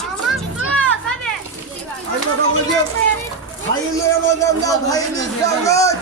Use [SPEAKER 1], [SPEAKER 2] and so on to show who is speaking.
[SPEAKER 1] Tamam dur hadi. Anne babacığım. Hayırlı Ramazanlar, hayırlı İslamlar.